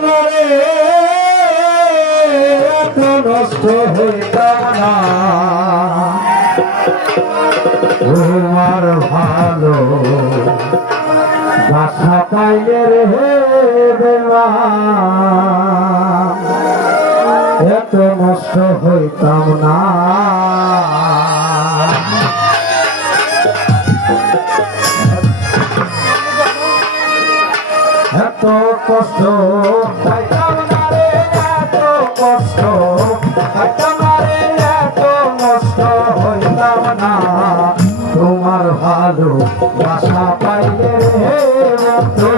রে এত নষ্ট হইতাম না তোমার ভালো বাসা পাইলে রে বেঈমান এত নষ্ট হইতাম না এত কষ্ট পাইতাম না রে এত কষ্ট পাইতাম না রে এত নষ্ট হইতাম না তোমার ভালো বাসা পাইলে রে বন্ধু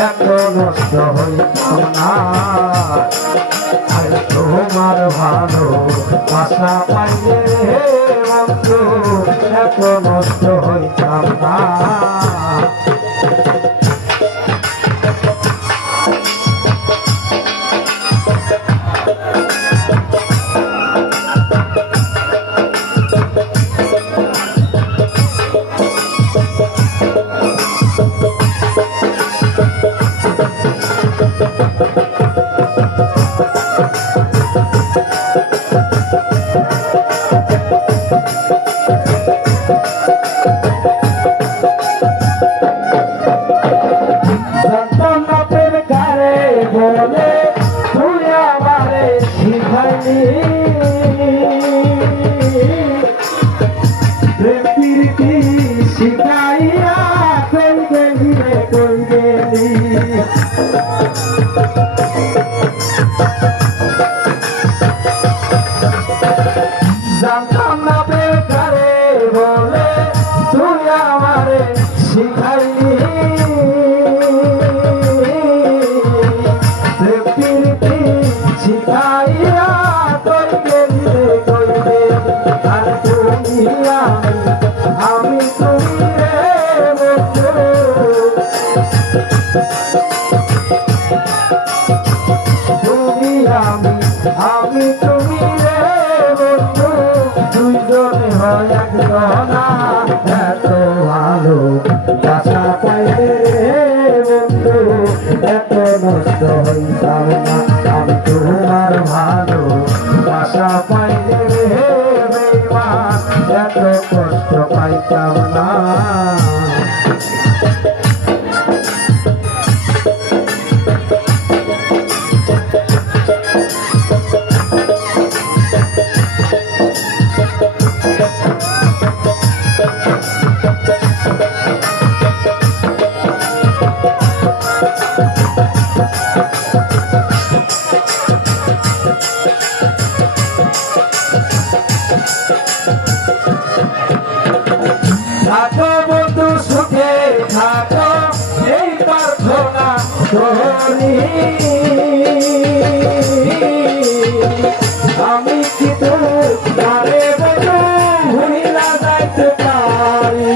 এত নষ্ট হইতাম না আরে তোমার ভালো বাসা পাইলে রে বন্ধু এত নষ্ট হইতাম না বলে তুই আমারে শিখাইলি প্রেম প্রীতি শিখাইয়া কই গেলি রে কই গেলি জানতাম না বেকারে বলে তুই আমারে শিখাইলি শিখাইয়া কই গেলি রে কই গেলি আর তুমি আমি তুমি রে বন্ধু তুমি আমি তুমি রে বন্ধু দুইজনে হয় একজনা এত ভালো বাসা পাইলে রে বন্ধু এত নষ্ট হইতাম না আমি তোমার ভালো বাসা পাইলে রে বেঈমান এত কষ্ট পাইতাম না থাকো বন্ধু সুখে থাকো এই প্রার্থনা করি আমি কি তোমারে বন্ধু ভুলিয়া যাইতে পারি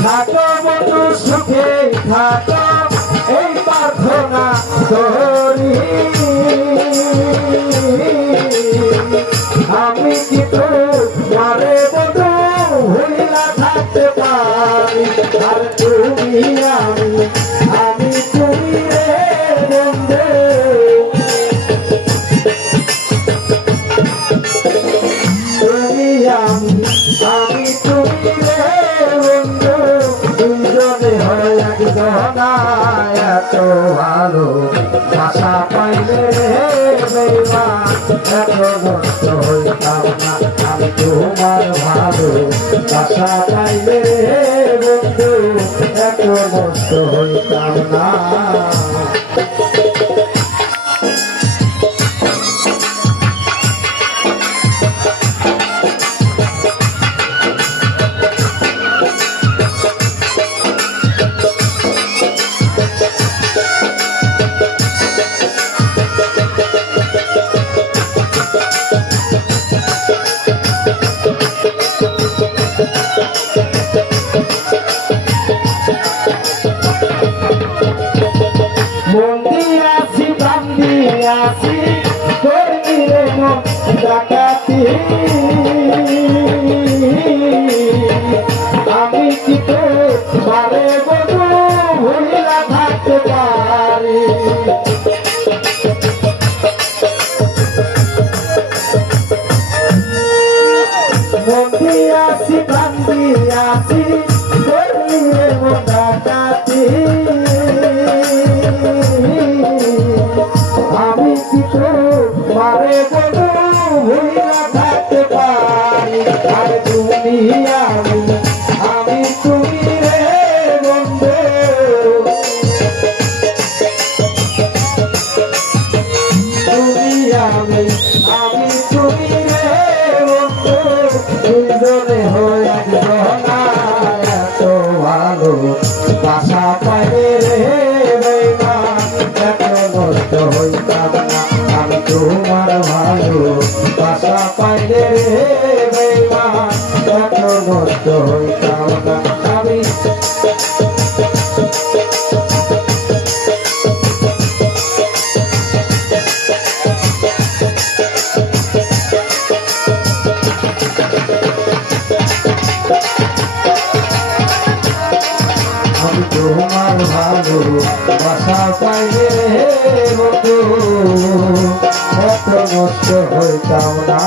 থাকো বন্ধু সুখে থাকো এই প্রার্থনা করি আমি কি তোমারে বন্ধু ভুলিয়া থাকতে পারি আর তুমি আমি তুমি রে বন্ধু তুমি আমি তুমি রে বন্ধু দুজনে হয় একজনা এত ভালো বাসা পাইলে রে বেঈমান এত নষ্ট হইতাম না আমি তোমার ভালো বাসা পাইলে রে বন্ধু এত নষ্ট হইতাম না আসি করিয়ে ডাকাতি আমি কিছু মারে বলু ভুইলা থাকতে পারি আর তুমি আমি তুমি রে বন্ধু তুমি আমি তুমি রে বন্ধু দুজনে হয়ে একজনা এত ভালো বাসা পাইলে রে বেইমান এত নষ্ট হইতাম না আমি তোমার ভালো বাসা পাইলে রে বেইমান এত নষ্ট হইতাম না আমি তোমার ভালো বাসা পাইলে বন্ধু এত নষ্ট হইতাম না